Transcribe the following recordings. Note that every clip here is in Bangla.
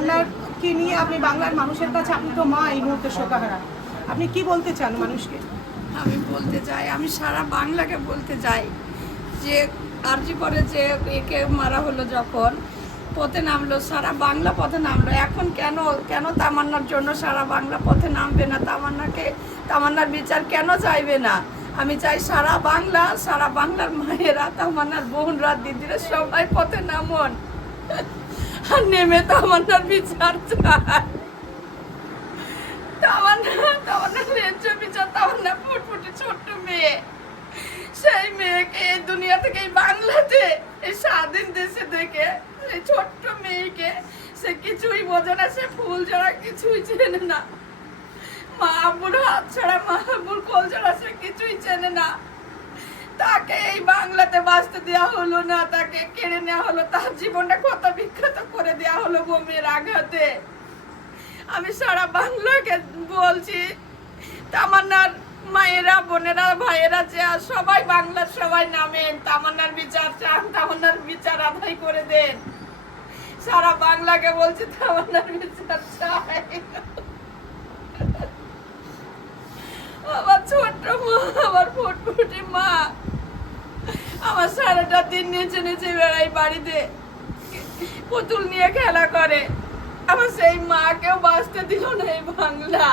বাংলার কি নিয়ে আপনি বাংলার মানুষের কাছে, আপনি তো মা এই মুহূর্তে শোকাহারা, আপনি কি বলতে চান মানুষকে? আমি বলতে চাই, আমি সারা বাংলাকে বলতে চাই যে আরজি করে যে একে মারা হলো, যখন পথে নামলো, সারা বাংলা পথে নামলো। এখন কেন কেন তামান্নার জন্য সারা বাংলা পথে নামবে না? তামান্নার বিচার কেন চাইবে না? আমি চাই সারা বাংলার মায়েরা, তামান্নার বোনরা, দিদিরা সবাই পথে নামন আর নেমে তামান্নার বিচার চায়। তামান্নার ন্যায্য বিচার। তামান্না ফুটফুটে ছোট্ট মেয়ে, সেই মেয়েকে এই দুনিয়া থেকে, এই বাংলাতে, এই স্বাধীন দেশে থেকে এই ছোট্ট মেয়েকে, সে কিছুই বোঝে না, সে ফুল ছাড়া কিছুই চেনে না, মা আব্বুর হাত ছাড়া, মা আব্বুর কোল ছাড়া সে কিছুই চেনে না। তাকে এই বাংলাতে বাঁচতে দেওয়া হলো না, তাকে কেড়ে নেওয়া হলো, তার জীবনটা কত বিখ্যাত করে দেওয়া হলো বোমের আঘাতে। আমি সারা বাংলাকে বলছি, তামান্নার মায়েরা, বোনেরা, ভাইয়েরা যে সবাই, বাংলার সবাই নামেন, তামান্নার বিচার চান, তামান্নার বিচার আদায় করে দেন। সারা বাংলাকে বলছি, তামান্নার বিচার চাই। আমার ছোট্ট মা, আমার ফুটফুটি মা, আমার সারাটা দিন নিচে নিচে বেড়াই, বাড়িতে পুতুল নিয়ে খেলা করে। আমার সেই মাকেও বাঁচতে দিল না এই বাংলা।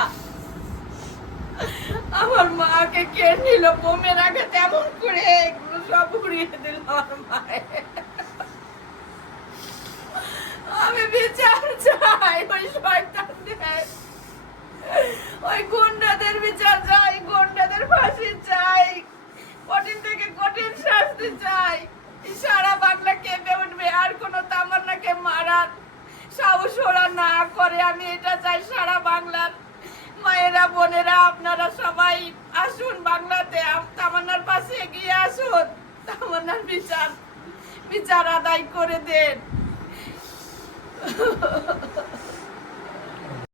আমার মাকে কে নিল বোমের আগে, তেমন করে এগুলো সব উড়িয়ে দিল আমার মায়ের। আমি বিচার চাই, ওই শয়তানদের, ওই গুন্ডাদের বিচার চাই, গুন্ডাদের ফাঁসি চাই, কঠিন থেকে কঠিন শাস্তি চাই। সারা বাংলা কেঁপে উঠবে, আর কোনো তামান্নাকে মারার সাহস ওরা না করে। আমি এটা চাই, সারা বাংলার মায়েরা, বোনেরা, আপনারা সবাই আসুন বাংলাতে, তামান্নার পাশে এগিয়ে আসুন, তামান্নার বিচার আদায় করে দেন।